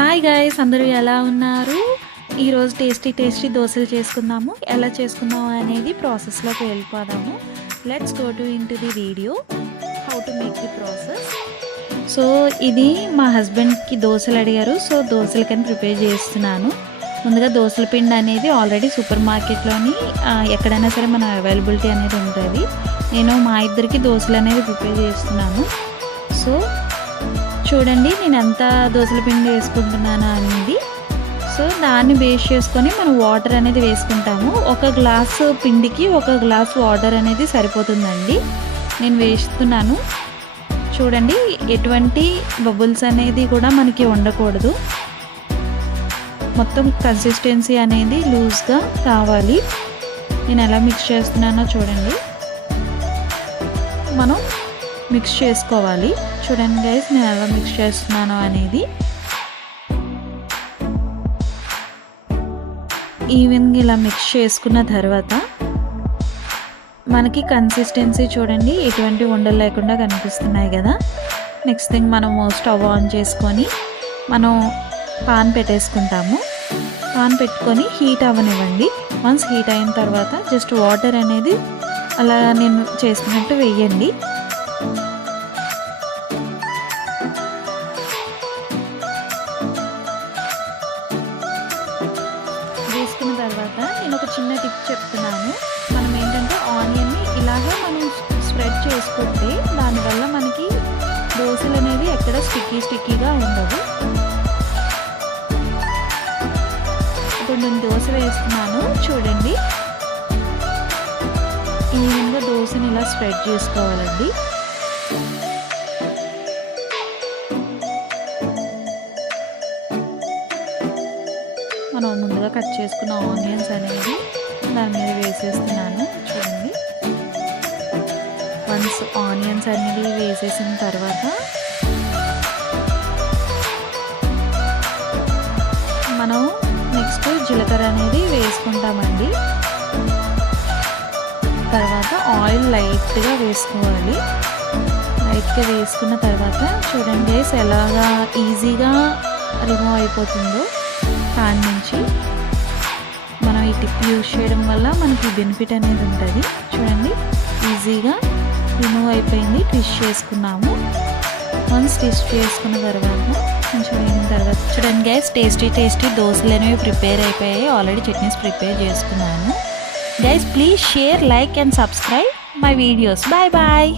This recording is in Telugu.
హాయ్ గైస్, అందరూ ఎలా ఉన్నారు? ఈరోజు టేస్టీ దోశలు చేసుకుందాము. ఎలా చేసుకుందాము అనేది ప్రాసెస్లోకి వెళ్ళిపోదాము. Let's go to into the video how to make the process. So ఇది మా హస్బెండ్కి దోశలు అడిగారు. సో దోశలకని ప్రిపేర్ చేస్తున్నాను. ముందుగా దోశల పిండి అనేది ఆల్రెడీ సూపర్ మార్కెట్లోని ఎక్కడైనా సరే మన అవైలబిలిటీ అనేది ఉంటుంది. నేను మా ఇద్దరికి దోశలు అనేది ప్రిపేర్ చేస్తున్నాను. సో చూడండి నేను ఎంత దోశల పిండి వేసుకుంటున్నాను అనేది. సో దాన్ని బేస్ చేసుకొని మనం వాటర్ అనేది వేసుకుంటాము. ఒక గ్లాసు పిండికి ఒక గ్లాసు వాటర్ అనేది సరిపోతుందండి. నేను వేస్తున్నాను. చూడండి ఎటువంటి బబుల్స్ అనేది కూడా మనకి ఉండకూడదు. మొత్తం కన్సిస్టెన్సీ అనేది లూజ్గా కావాలి. నేను ఎలా మిక్స్ చేస్తున్నానో చూడండి. మనం మిక్స్ చేసుకోవాలి. చూడండి గైస్ నేను ఎలా మిక్స్ చేస్తున్నాను అనేది. ఈవెన్గా ఇలా మిక్స్ చేసుకున్న తర్వాత మనకి కన్సిస్టెన్సీ చూడండి ఎటువంటి ఉండలు లేకుండా కనిపిస్తున్నాయి కదా. నెక్స్ట్ థింగ్ మనము స్టవ్ ఆన్ చేసుకొని మనం పాన్ పెట్టేసుకుంటాము. పాన్ పెట్టుకొని హీట్ అవ్వనివ్వండి. వన్స్ హీట్ అయిన తర్వాత జస్ట్ వాటర్ అనేది అలా నేను చేస్తున్నట్టు వేయండి. వేసుకున్న తర్వాత నేను ఒక చిన్న టిప్ చెప్తున్నాను. మనం ఏంటంటే ఆనియన్ని ఇలాగా మనం స్ప్రెడ్ చేసుకుంటే దానివల్ల మనకి దోశలు అనేవి ఎక్కడ స్టిక్కీగా ఉండవు. ఇప్పుడు నేను దోశ వేస్తున్నాను. చూడండి ఈ విధంగా దోశని ఇలా స్ప్రెడ్ చేసుకోవాలండి. మనం ముందుగా కట్ చేసుకున్న ఆనియన్స్ అనేది దాని మీద వేసేస్తున్నాను. చూడండి వన్స్ ఆనియన్స్ అనేది వేసేసిన తర్వాత మనం నెక్స్ట్ జీలకర్ర అనేది వేసుకుంటామండి. తర్వాత ఆయిల్ లైట్గా వేసుకోవాలి. లైట్గా వేసుకున్న తర్వాత చూడండి గైస్ ఎలాగా ఈజీగా రిమూవ్ అయిపోతుందో ప్యాన్ నుంచి. మనం ఈ టిప్ యూజ్ చేయడం వల్ల మనకి బెనిఫిట్ అనేది ఉంటుంది. చూడండి ఈజీగా రిమూవ్ అయిపోయింది. ట్విస్ట్ చేసుకున్నాము. వన్స్ ట్విస్ట్ చేసుకున్న తర్వాత కొంచెం అయిన తర్వాత చూడండి గైస్ టేస్టీ దోశలు అనేవి ప్రిపేర్ అయిపోయాయి. ఆల్రెడీ చట్నీస్ ప్రిపేర్ చేసుకున్నాను. Guys please share, like and subscribe my videos. Bye bye.